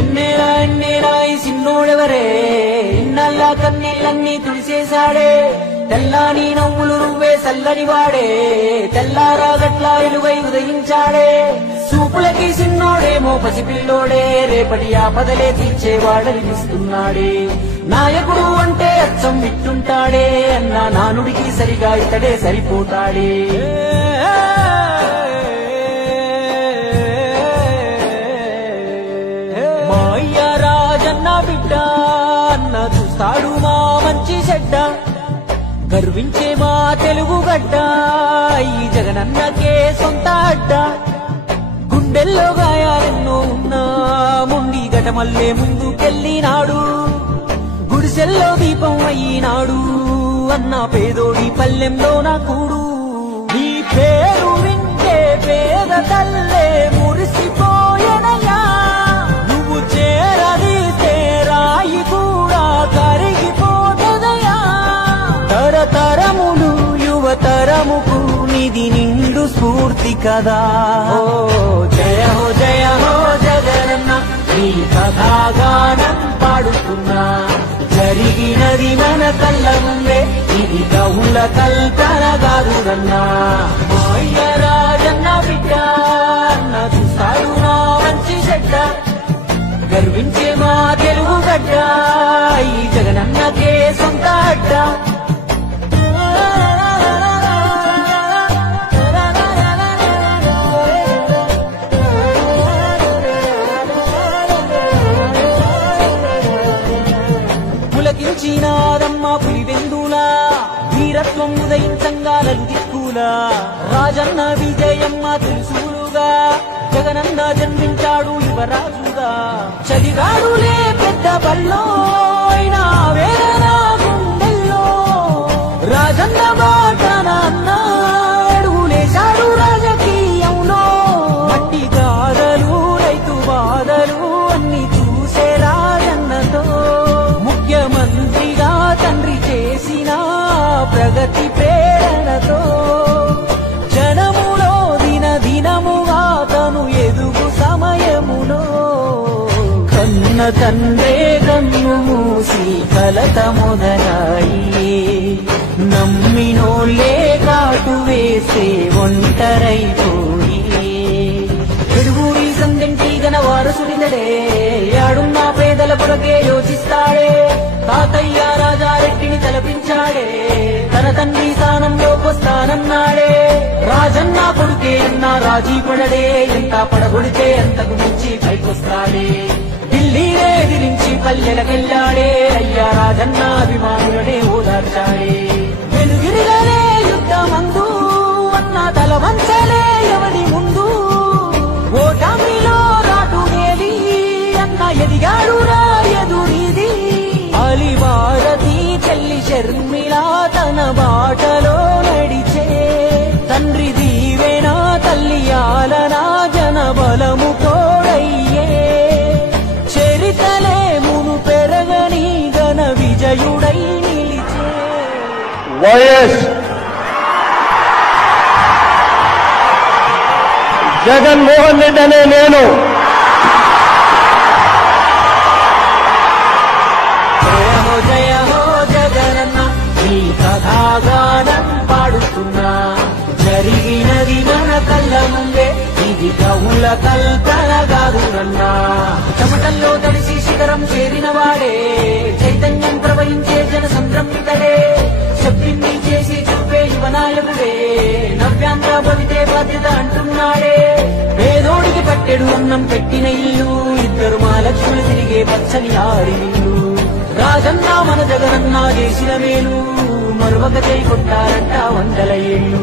ఎన్నేరా ఎన్నేరా ఈ సిన్నోడెవరే ఇన్నల్ల కన్నీళ్ళన్నీ తుడిసేశాడే తెల్లాని నవ్వులు నువ్వే చల్లని వాడే తెల్లారా గట్లా ఎలువై ఉదయించాడే చూపులకి సిన్నోడేమో పసిపిల్లోడే రేపటి ఆపదలే తీర్చేవాడనిపిస్తున్నాడే నాయకుడు అంటే అచ్చం విట్టుంటాడే అన్నా నానుడికి సరిగా ఇతడే సరిపోతాడే మా అయ్య రాజన్న బిడ్డ అన్న చూస్తాడు మా మంచి చెడ్డ గర్వించే మా తెలుగు గడ్డ ఈ జగనన్నకే సొంత అడ్డ గుండెల్లో గాయాలెన్నో ఉన్నా ముండి గటమల్లే ముందుకెళ్ళినాడు గుడిసెల్లో దీపం అయినాడు అన్న పేదోడి పల్లెంలో నా కూడు నీ పేరు వింటే పేద తల్లే మురిసిపోయనయ్యా నువ్వు చేరదీస్తే రాయి కూడా కరిగిపోతదయ్యా తరతరములు యువతరముకు నిధి నిండు స్ఫూర్తి కదా ఓ జయ హో జగనన్న నీ కథాగానం పాడుతున్నా జరిగినది మన కళ్ళ ముందే ఇది కవుల కల్పన కాదురన్నా మా అయ్య రాజన్న బిడ్డ అన్న చూస్తాడు నా మంచి చెడ్డ గర్వించే మా తెలుగు గడ్డ ఈ జగనన్నకే సొంత అడ్డ పులకించినాదమ్మ పులివెందులా వీరత్వం ఉదయించంగాలలు దిక్కులా రాజన్న విజయమ్మ తెలుసులుగా జగనన్న జన్మించాడు యువరాజుగా చదివాడులే పెద్ద బల్లో అయినా వేదన గుండెల్లో రాజన్న బాటన అడుగులేశాడు రాజకీయంలో మట్టి గాథలు రైతు బాధలు అన్ని చూసే రాజన్నతో ముఖ్యమంత్రిగా తండ్రి చేసిన ప్రగతి ప్రేరణతో జనములో దినదినముగా తను ఎదుగు సమయములో కన్న తండ్రే కన్ను మూసి కలత మొదలాయి నమ్మినోళ్ళే కాటు వేసే ఒంటరైపోయి ఎడుగురి సందెంటి గన వారసుడిదడే ఆడున్న పేదల కొరకే యోచిస్తాడే తాతయ్య రాజారెడ్డిని తలపించాడే తన తండ్రి స్థానంలోకొస్తానన్నాడే రాజన్న కొడుకే అన్నా రాజీ పడడే ఎంత పడగొడితే అంతకు మించి పైకొస్తాడే ఢిల్లీనే ఎదిరించి పల్లెలకెళ్ళాడే అయ్యా రాజన్న అభిమానులనే ఓదార్చాడే వెలుగిరిగానే యుద్ధమందు అన్న తల వంచలే ఎవరి ముందు ఓటమిలో రాటు నేలి అన్న ఎదిగాడు రాయదునిది అలివారది చెల్లి షర్మిలా తన బాటలో నడిచే తండ్రి దీవెనా తల్లి ఆలనా జన బలము తోడయ్యే చరితలే మును పెరగని ఘన విజయుడై నిలిచే వైఎస్ జగన్మోహన్ రెడ్డి అనే నేను జయ హో జగనన్న ఈ కథాగానం పాడుతున్నా జరిగినది మన కళ్ళ ముందే ఇది కవుల కల్పన కాదురన్నా చెమటల్లో తడిసి శిఖరం చేరిన వాడే చైతన్యం ప్రవహించే జన సంద్రమితడే చెప్పింది చేసి చూపే యువనాయకుడే నవ్యాంధ్ర భవితే బాధ్యత అంటున్నాడే పేదోడికి పట్టెడు అన్నం పెట్టిన ఇల్లు ఇద్దరు మా లక్ష్ములు తిరిగే పచ్చని ఆరిల్లు రాజన్న మన జగనన్న చేసిన మేలు మరొక చేయి కొట్టారంట 100 ఏళ్ళు